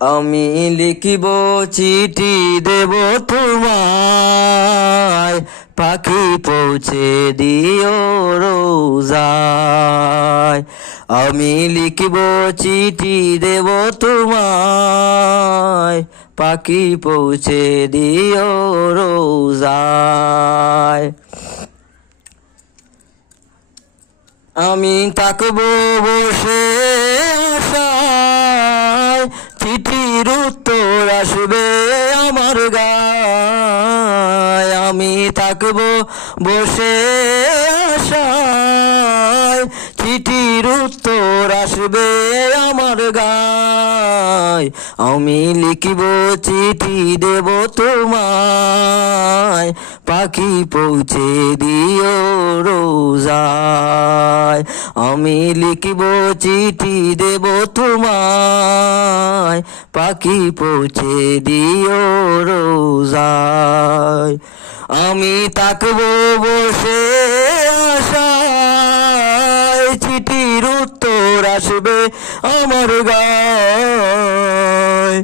আমি লিখিব চিঠি দেব তোমায়, পাখি পৌঁছে দিও রোজায়। আমি লিখিব চিঠি দেব তোমায়, পাখি পৌঁছে দিও রোজায়। আমি থাকবো বসে আশায়, চিঠির উত্তর আসবে আমার গায়। আমি থাকবো বসে আশায়, চিঠির উত্তর আসবে আমার গায়। আমি লিখিব চিঠি দেব তোমায়, পাখি পৌঁছে দিও রোজায়। আমি লিখিব চিঠি দেব তোমায়, পাখি পৌঁছে দিও রোজায়। আমি থাকবো বসে আশায়, চিঠির উত্তর আসবে আমার গায়।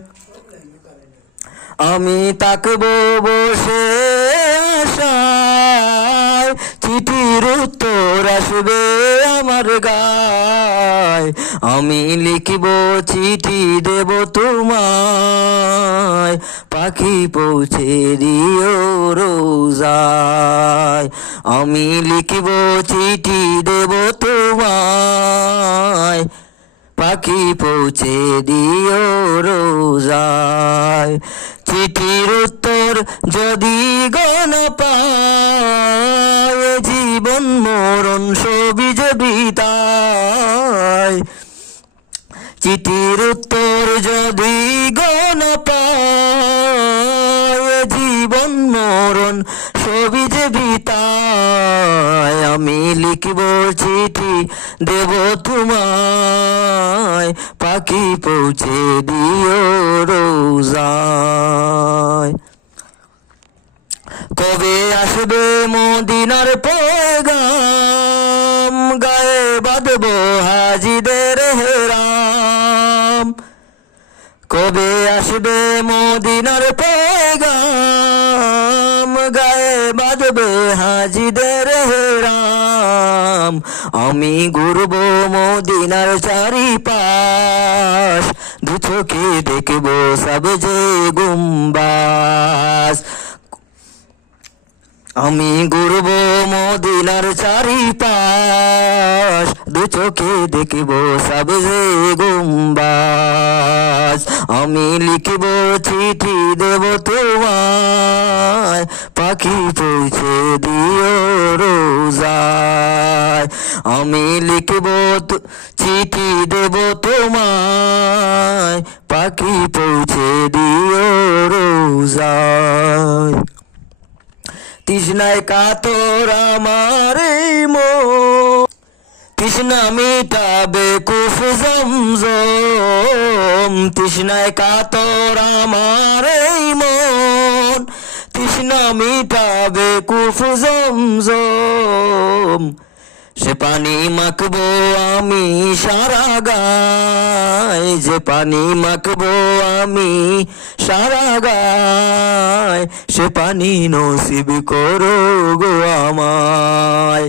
আমি থাকবো বসে আশায়, চিঠির উত্তর আসবে আমার গায়। আমি লিখিব চিঠি দেব তোমায়, পাখি পৌঁছে দিও রোজায়। আমি লিখিব চিঠি দেব তোমায়, পাখি পৌঁছে দিও রোজায়। চিঠির উত্তর যদি গণ পায়, জীবন মরণ সবই যে বৃথায়। চিঠির উত্তর যদি গণ পায়, জীবন মরণ সবই যে বৃথায়। আমি লিখিব চিঠি দেব তোমায়, পাখি পৌঁছে দিও রোজায়। কবে আসবে মদিনার পয়গাম, গায়ে বাঁধব হাজিদের হেরাম। কবে আসবে মদিনার পয়গাম, গায়ে বাঁধবে হাজিদের হেরাম। আমি ঘুরব মদিনার চারিপাশ, দু চোখে দেখব সবজে গুম্বাজ। আমি ঘুরব মদিনার চারিপাশ, দু চোখে দেখব সবজে গুম্বাজ। আমি লিখিব চিঠি দেব তোমায়, পাখি পৌঁছে দিও রোজায়। আমি লিখিব চিঠি দেব তোমায়, পাখি পৌঁছে দিও রোজায়। তৃষ্ণায় কাতর আমার এই মন, তৃষ্ণা মিটাবে কুফ জমজম। তৃষ্ণায় কাতর আমার এই মন, তৃষ্ণা মিটাবে কুফ জমজম। সে পানি মাখবো আমি সারা গায়, যে পানি মাখবো আমি সারা গায়। সে পানি নসিব করো গো আমায়,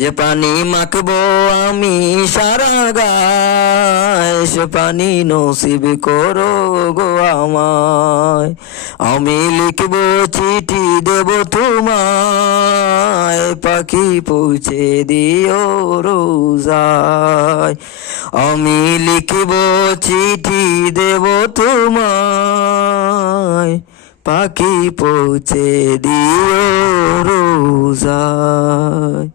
যে পানি মাখবো আমি সারা গায়। সে পানি নসিব করো গো আমায়। আমি লিখব চিঠি দেব তোমায়, পাখি পৌঁছে দিও রোজায়। আমি লিখব চিঠি দেব তোমায়, পাখি পৌঁছে দিও রোজায়।